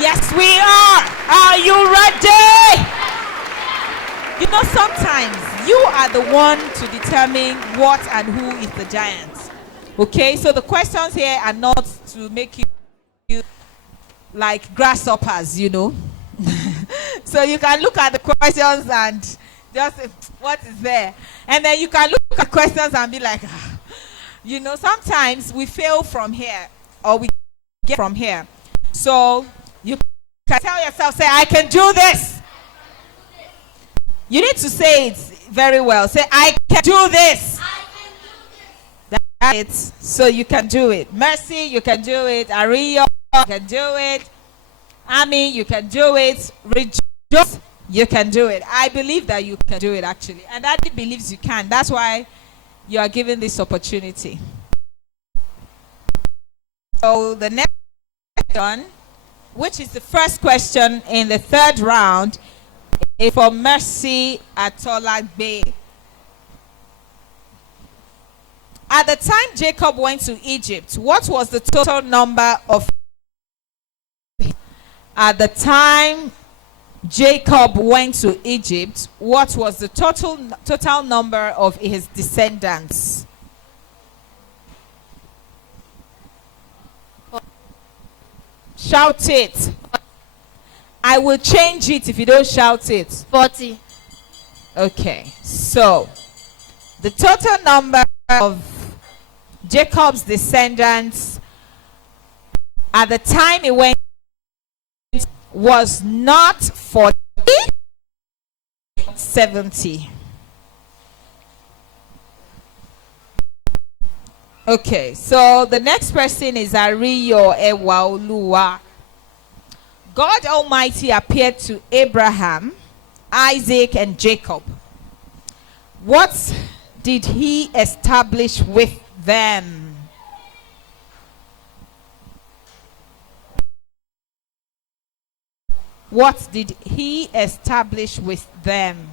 Yes, we are. Are you ready? You know, sometimes you are the one to determine what and who is the giant. Okay, so the questions here are not to make you like grasshoppers, you know. So you can look at the questions and just say, what is there? And then you can look at questions and be like, you know, sometimes we fail from here or we get from here. So you can tell yourself, say, I can do this. You need to say it very well. Say, I can do this. That's it. So you can do it. Mercy, you can do it. Ariyo, you can do it. Ami, you can do it. Rejoice, you can do it. I believe that you can do it, actually. And Daddy believes you can. That's why you are given this opportunity. So the next question, which is the first question in the third round, is for Mercy Atolagbe. At the time Jacob went to Egypt, what was the total number of... At the time Jacob went to Egypt, what was the total number of his descendants? Shout it. I will change it if you don't shout it. 40. Okay, so the total number of Jacob's descendants at the time he went was not 40, 70. Okay, so the next person is Ariyo Ewaoluwa. God Almighty appeared to Abraham, Isaac, and Jacob. What did he establish with them? What did he establish with them?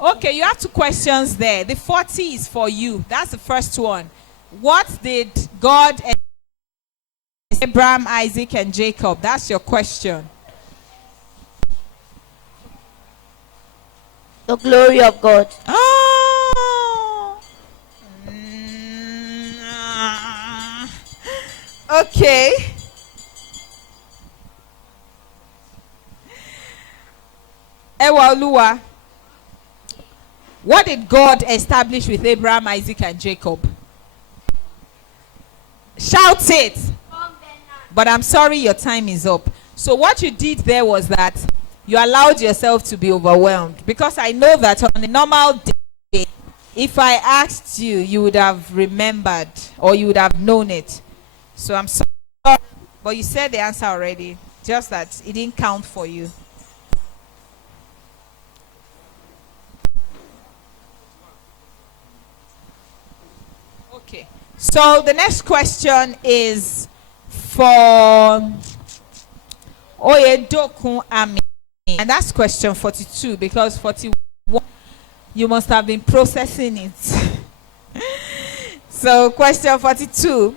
Okay, you have two questions there. The 40 is for you. That's the first one. What did God and Abraham, Isaac, and Jacob? That's your question. The glory of God. Oh. Okay. Ewaoluwa. What did God establish with Abraham, Isaac, and Jacob? Shout it. But I'm sorry, your time is up. So what you did there was that you allowed yourself to be overwhelmed. Because I know that on a normal day, if I asked you, you would have remembered or you would have known it. So I'm sorry. But you said the answer already. Just that it didn't count for you. Okay. So the next question is for Oyedokun Ami. And that's question 42 because 41 you must have been processing it. So question 42.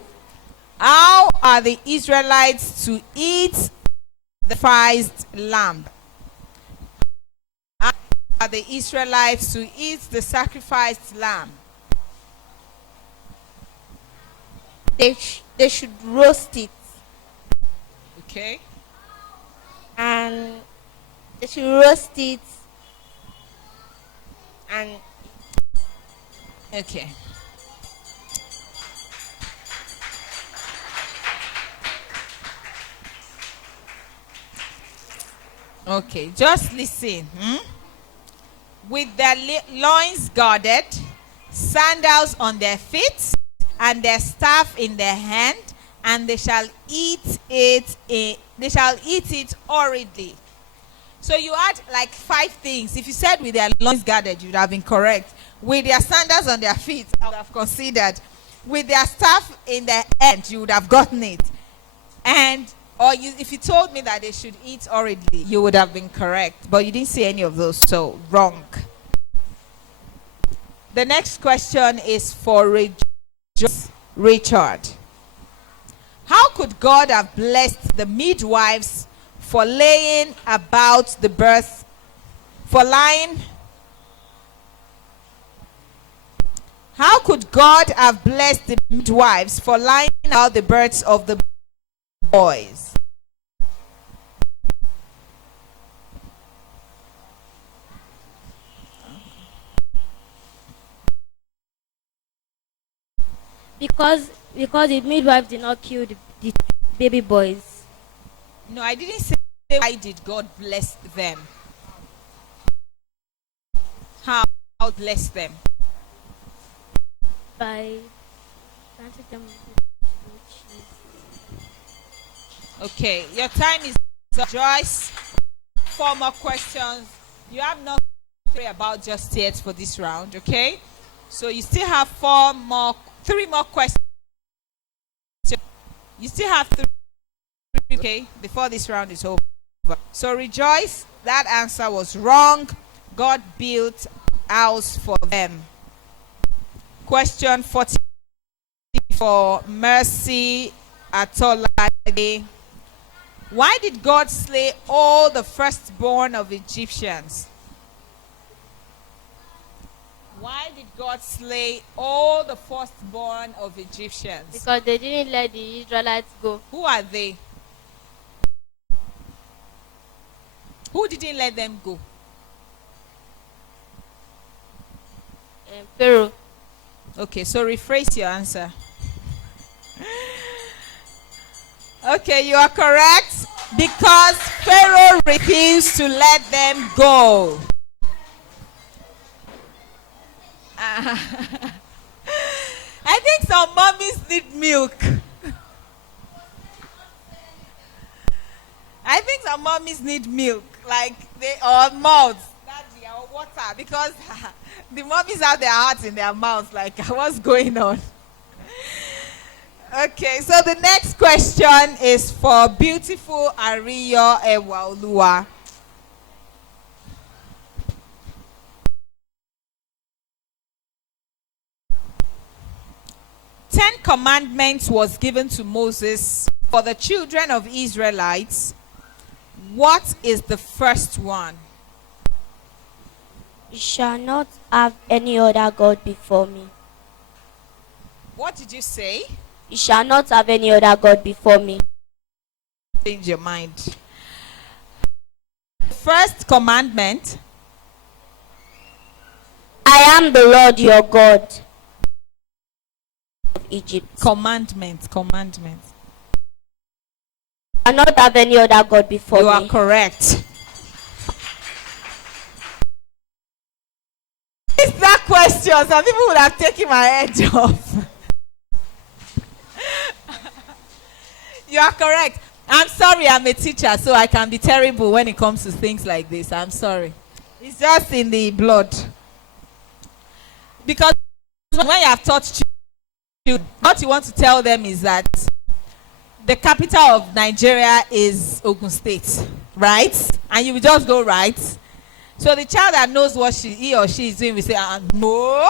How are the Israelites to eat the sacrificed lamb? How are the Israelites to eat the sacrificed lamb? They should roast it. Okay. And they should roast it. And okay. Okay, just listen. With their loins guarded, sandals on their feet, and their staff in their hand, and they shall eat it. They shall eat it hurriedly. So you had like 5 things. If you said with their loins guarded, you would have been correct. With their sandals on their feet, I would have considered. With their staff in their hand, you would have gotten it. And if you told me that they should eat hurriedly, you would have been correct. But you didn't say any of those, so wrong. The next question is for Richard. How could God have blessed the midwives for laying about the birth, for lying? How could God have blessed the midwives for lying out the births of the boys? Because the midwife did not kill the baby boys. No, I didn't say why did God bless them. How bless them? By granting them riches. Okay, your time is up. Joyce. 4 more questions. You have nothing to say about just yet for this round, okay? So you still have 3 more questions. You still have 3, okay, before this round is over. So Rejoice, that answer was wrong. God built a house for them. Question 40 for Mercy Atolade. Why did God slay all the firstborn of Egyptians? Why did God slay all the firstborn of Egyptians? Because they didn't let the Israelites go. Who are they? Who didn't let them go? Pharaoh. Okay, so rephrase your answer. Okay, you are correct. Because Pharaoh refused to let them go. I think some mummies need milk. I think some mummies need milk, like or mouths, or water, because the mummies have their hearts in their mouths. Like, what's going on? Okay, so the next question is for beautiful Ariyo Ewaoluwa. Ten Commandments was given to Moses for the children of Israelites. What is the first one? You shall not have any other God before me. What did you say? You shall not have any other God before me. Change your mind. First commandment. I am the Lord your God of Egypt. Commandment. I shall not have any other God before me. You are correct. It's that question. Some people would have taken my edge off. You are correct. I'm sorry, I'm a teacher, so I can be terrible when it comes to things like this. I'm sorry. It's just in the blood. Because when you have taught children, what you want to tell them is that the capital of Nigeria is Ogun State, right? And you will just go right. So the child that knows what he or she is doing will say, no.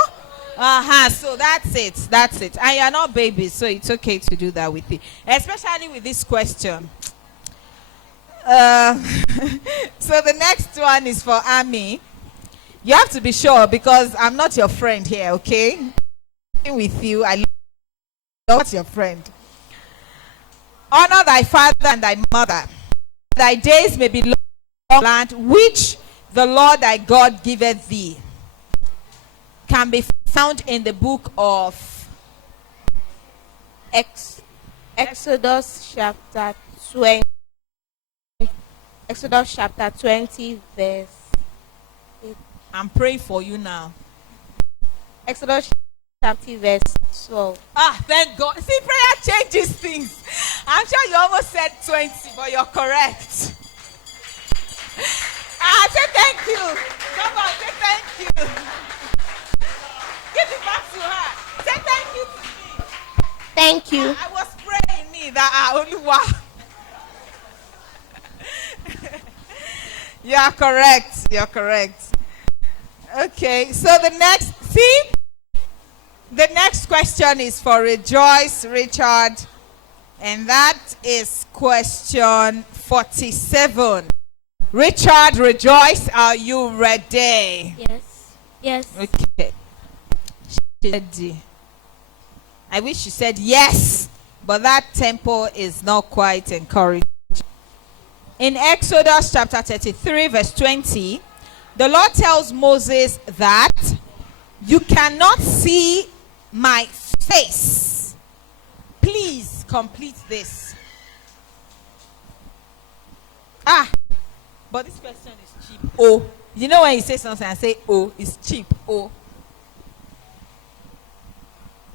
So that's it. And you're not babies, so it's okay to do that with it. Especially with this question. So the next one is for Ami. You have to be sure, because I'm not your friend here, okay? I'm with you. I'm not your friend. Honor thy father and thy mother. Thy days may be long in the land which the Lord thy God giveth thee. Can be found in the book of Exodus chapter 20. Exodus chapter 20 verse 8. I'm praying for you now. Exodus chapter verse 12. Thank God. See, prayer changes things. I'm sure you almost said 20, but you're correct. Say thank you. Come on, say thank you. Give it back to her. Say thank you to me. Thank you. I was praying me that Oluwa. You are correct. You're correct. Okay, so the next See? The next question is for Rejoice Richard. And that is question 47. Richard, Rejoice, are you ready? Yes. Yes. Okay. Ready. I wish you said yes, but that tempo is not quite encouraging. In Exodus chapter 33, verse 20, the Lord tells Moses that you cannot see my face. Please complete this. But this question is cheap. Oh, you know when you say something and say oh, it's cheap. Oh,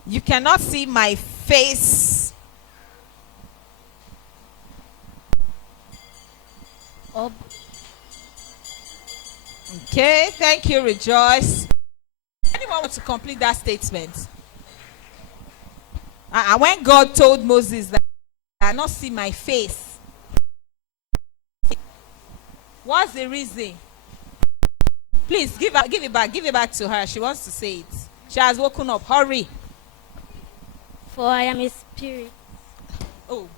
you cannot see my face. Ob. Okay, thank you, Rejoice. Anyone want to complete that statement? When God told Moses that I cannot see my face, what's the reason? Please give it back to her. She wants to say it. She has woken up. Hurry. For I am a spirit. Oh,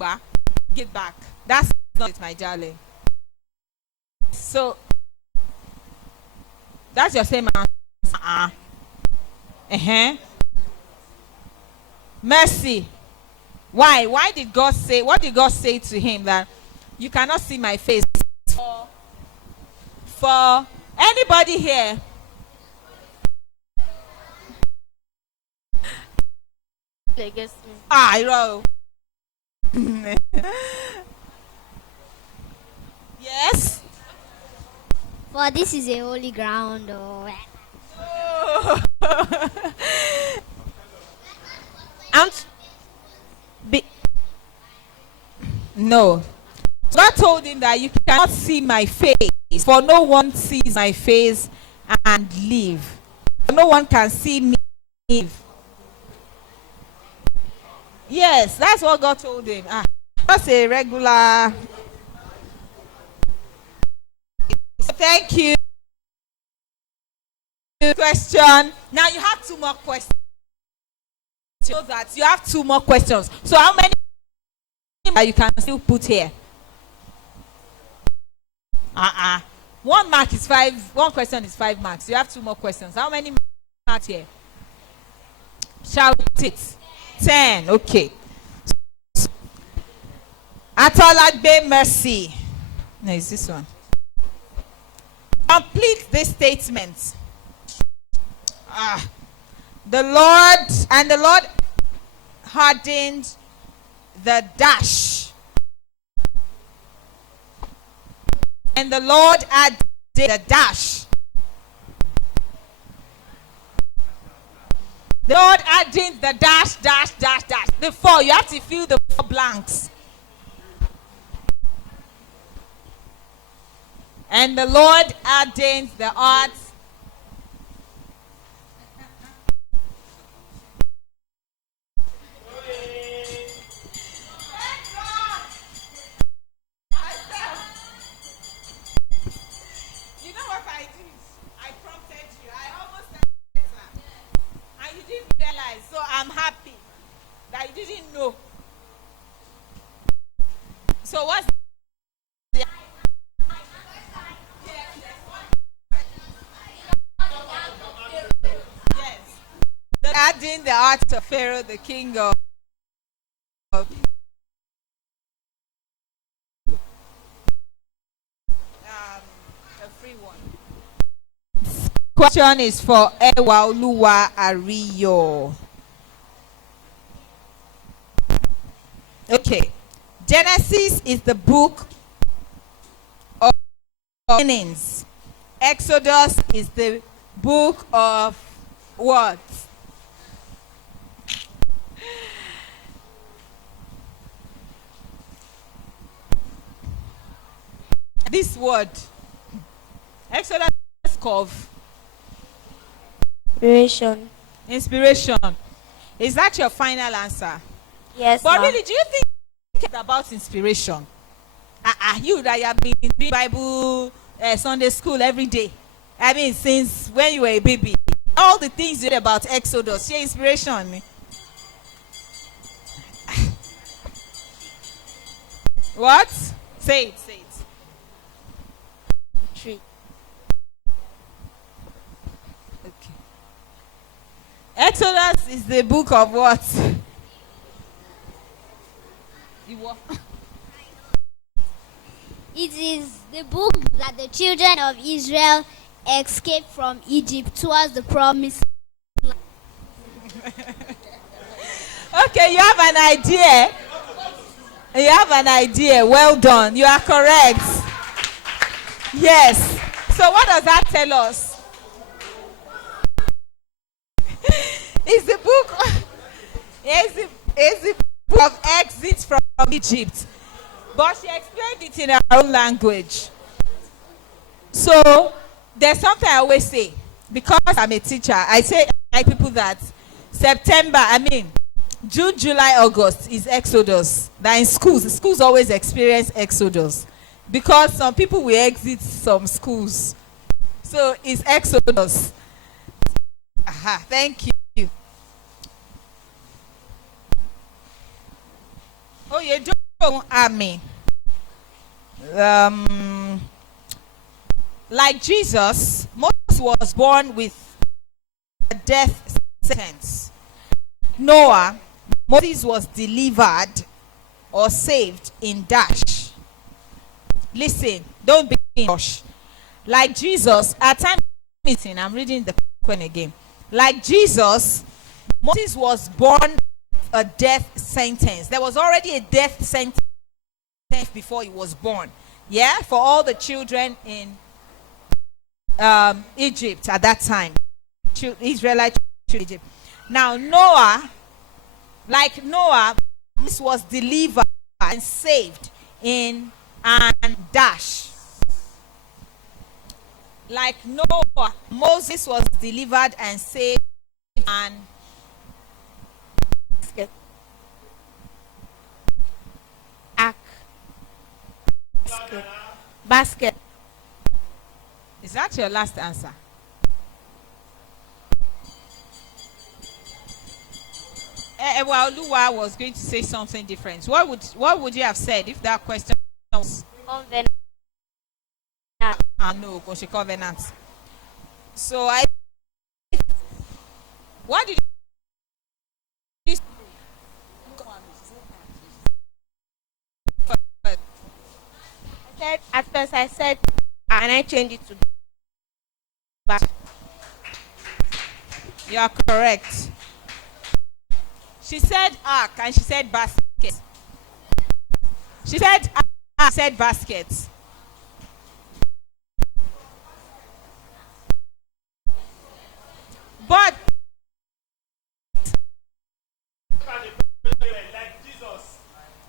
give back. That's not it, my darling. So that's your same answer. Mercy. Why did God say? What did God say to him that you cannot see my face? For anybody here? Against me. I know. Yes. For this is a holy ground. Oh. No. God told him that you cannot see my face, for no one sees my face and live. No one can see me live. Yes, that's what God told him. That's a regular. Thank you. Question. Now you have 2 more questions. So that you have 2 more questions. So how many you can still put here? 1 mark is 5. 1 question is 5 marks. You have 2 more questions. How many marks here? Shout it. 10. Okay. Atolagbe Mercy. No, it's this one. Complete this statement. The Lord hardened the dash. And the Lord added the dash. The Lord added the dash. The 4. You have to fill the 4 blanks. And the Lord added the odds. You know what I did? I prompted you. I almost said it. And you didn't realize. So I'm happy that you didn't know. So what's the adding the art of Pharaoh, the king of a free one. Question is for Ewa Oluwa Ariyo. Okay. Genesis is the book of beginnings. Exodus is the book of what? This word. Exodus of Inspiration. Is that your final answer? Yes. But really, do you think about inspiration? You that you have been in Bible Sunday school every day. I mean, since when you were a baby. all the things you read about Exodus, share inspiration. What? Say it, say it. Tree. Okay. Exodus is the book of what? It is the book that the children of Israel escaped from Egypt towards the promised. Okay, you have an idea. You have an idea. Well done. You are correct. Yes. So what does that tell us? It's the book. It's the book of exit from Egypt. But she explained it in her own language. So there's something I always say. Because I'm a teacher, I say to people that June, July, August is Exodus. That in schools always experience Exodus. Because some people will exit some schools. So it's Exodus. Aha, thank you. Oh, you don't army. Like Jesus, Moses was born with a death sentence. Noah, Moses was delivered or saved in dash. Listen, don't be in rush. Like Jesus, at time meeting, I'm reading the question again. Like Jesus, Moses was born a death sentence. There was already a death sentence before he was born. Yeah, for all the children in Egypt at that time. Israelite Egypt. Now Noah, like Noah, Moses was delivered and saved in an dash. Like Noah, Moses was delivered and saved and basket. Is that your last answer? Oluwa was going to say something different. What would you have said if that question was Covenant. no, because she covenant. So what did you At first I said, and I changed it to back. You are correct. She said ark and she said basket. She said ark, said basket. But like Jesus,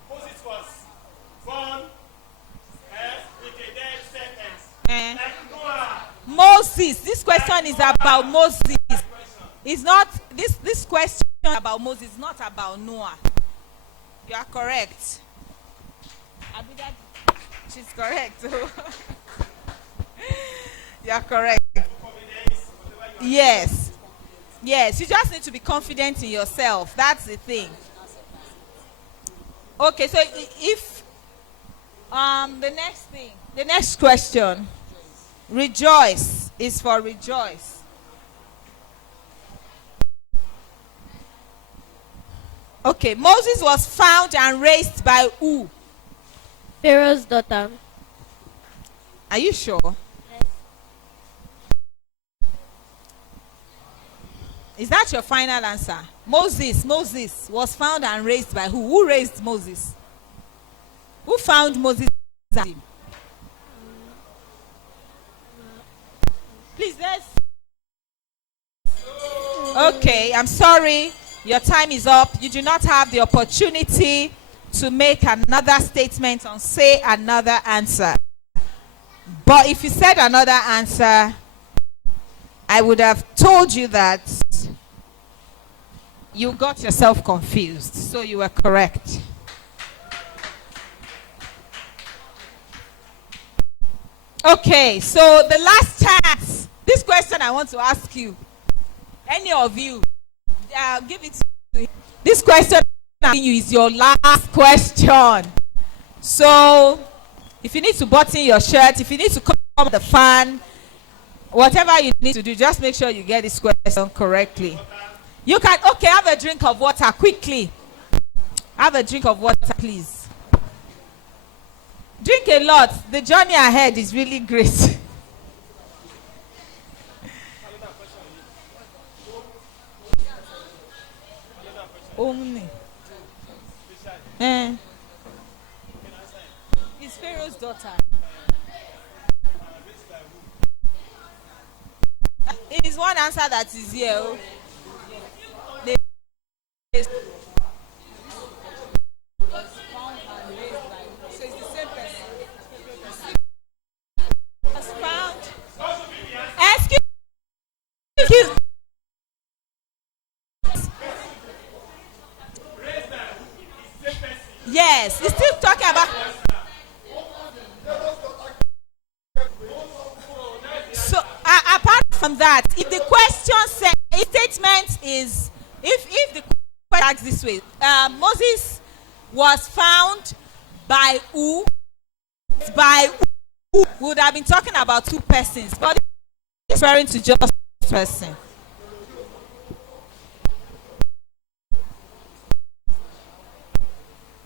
Moses was born with a death sentence. Like Noah. Moses, this question is about Moses. It's not this question about Moses is not about Noah. You are correct. She's correct. You are correct. Yes. Yes, you just need to be confident in yourself. That's the thing. Okay, so if the next question, rejoice is for rejoice. Okay, Moses was found and raised by who? Pharaoh's daughter. Are you sure? Yes. Is that your final answer? Moses was found and raised by who? Who raised Moses? Who found Moses? Please, let's. Okay, I'm sorry. Your time is up. You do not have the opportunity to make another statement or say another answer. But if you said another answer, I would have told you that you got yourself confused. So you were correct. Okay, so the last chance. This question I want to ask you. Any of you, give it to him. This question is your last question. So, if you need to button your shirt, if you need to come the fan, whatever you need to do, just make sure you get this question correctly. You can, okay, have a drink of water quickly. Have a drink of water, please. Drink a lot. The journey ahead is really great. Only. It's Pharaoh's daughter. It is one answer that is here. Oh. So it's the same person. Was found. Excuse. Yes, he's still talking about. So apart from that, if the question says, if statement is, if the question asks this way, Moses was found by who? By who? We would have been talking about two persons, but it's referring to just one person.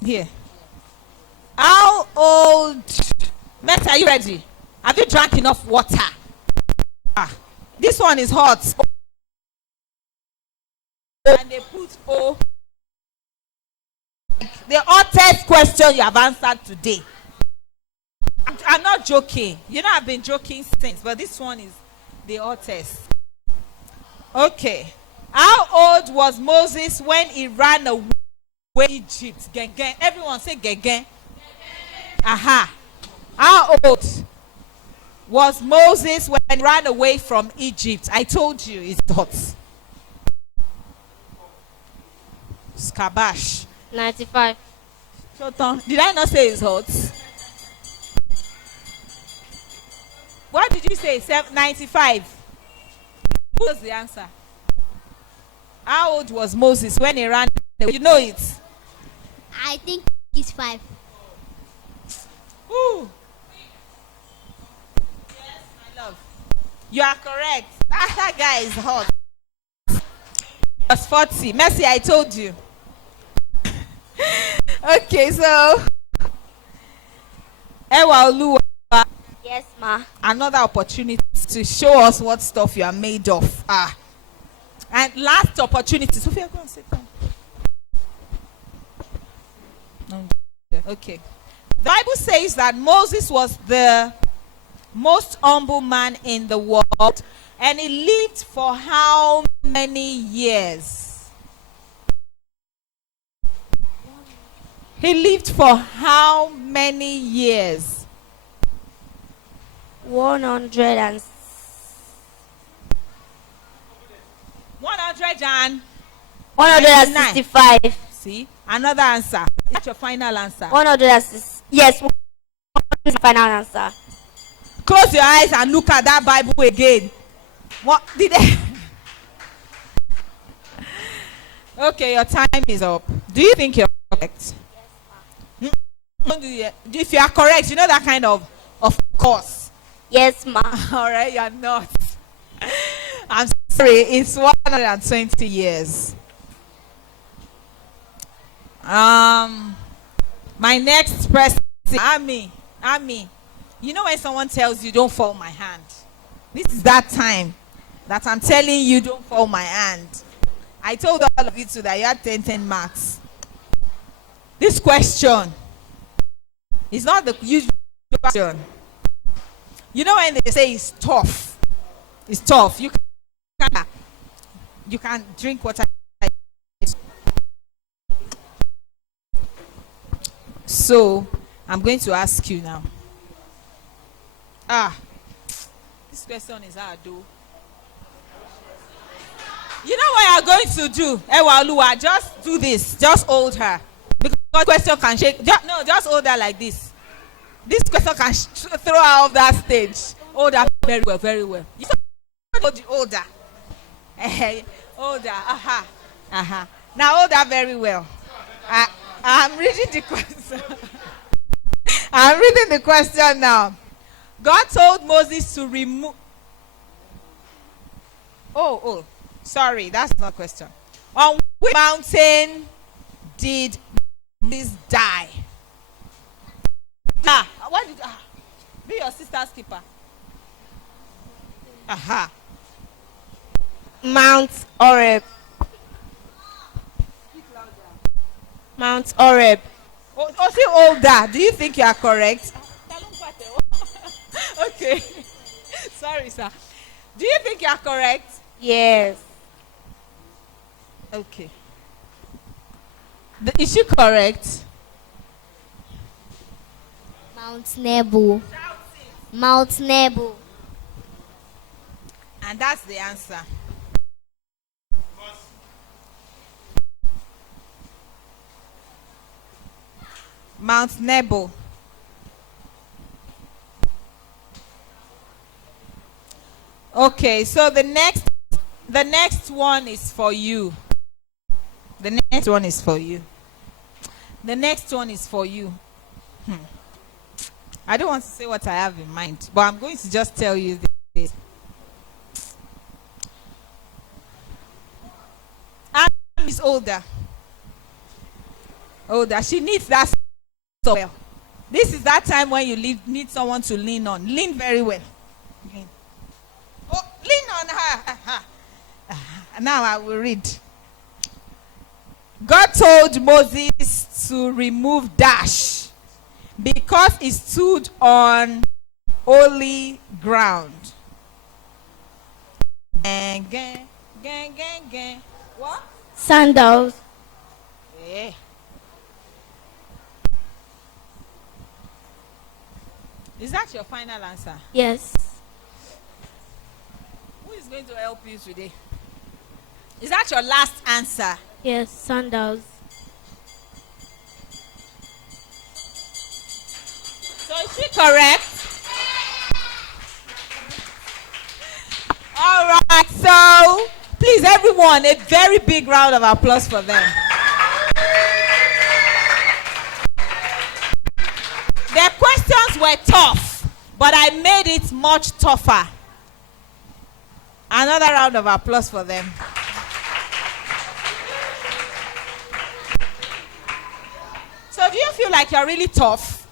Here. How old? Matt, are you ready? Have you drank enough water? This one is hot. And they put O. The hottest question you have answered today. I'm not joking. You know I've been joking since, but this one is the hottest. Okay. How old was Moses when he ran away? Egypt. Gegen. Everyone say gegen. Aha. How old was Moses when he ran away from Egypt? I told you it's hot. Skabash. 95. Did I not say it's hot? What did you say? 95. Who was the answer? How old was Moses when he ran away? You know it. I think it's 5. Ooh. Yes, my love. You are correct. That guy is hot. Was 40. Mercy, I told you. Okay, so Ewa Oluwa. Yes, ma. Another opportunity to show us what stuff you are made of. And last opportunity. Sophia, go and sit down. Okay. The Bible says that Moses was the most humble man in the world, and he lived for how many years? He lived for how many years? 165. See, another answer. That's your final answer. 106. Yes, final answer. Close your eyes and look at that Bible again. What did they? Okay, your time is up. Do you think you're correct? Yes, ma'am. If you are correct, you know that kind of course. Yes, ma'am. All right, you're not. I'm sorry. It's 120 years. My next person, Ami. You know when someone tells you don't fall my hand? This is that time that I'm telling you don't fall my hand. I told all of you too that you had 10 marks. This question is not the usual question. You know when they say it's tough. It's tough. You can drink water. So I'm going to ask you now. This question is hard though. You know what you're going to do? Ewa Oluwa, just do this. Just hold her. Because question can shake. Just hold her like this. This question can throw her off that stage. Hold her very well, very well. You hold her. Hold that. Now hold that very well. I'm reading the question. I'm reading the question now. God told Moses to remove. Oh, sorry, that's not a question. On which mountain did Moses die? What did be your sister's keeper? Mount Oreb. Mount Oreb. See older. Do you think you are correct? Okay. Sorry, sir. Do you think you are correct? Yes. Okay. Is she correct? Mount Nebo. Mount Nebo. And that's the answer. Mount Nebo. Okay, so the next one is for you. The next one is for you. The next one is for you. I don't want to say what I have in mind, but I'm going to just tell you this. Anne is older. She needs that so well. This is that time when you need someone to lean on. Lean very well. Lean. Lean on her. Now I will read. God told Moses to remove dash because he stood on holy ground. Gang. What? Sandals. Yeah. Is that your final answer? Yes. Who is going to help you today? Is that your last answer? Yes, sandals. So is she correct? All right. So please, everyone, a very big round of applause for them. Their questions were tough, but I made it much tougher. Another round of applause for them. So do you feel like you're really tough?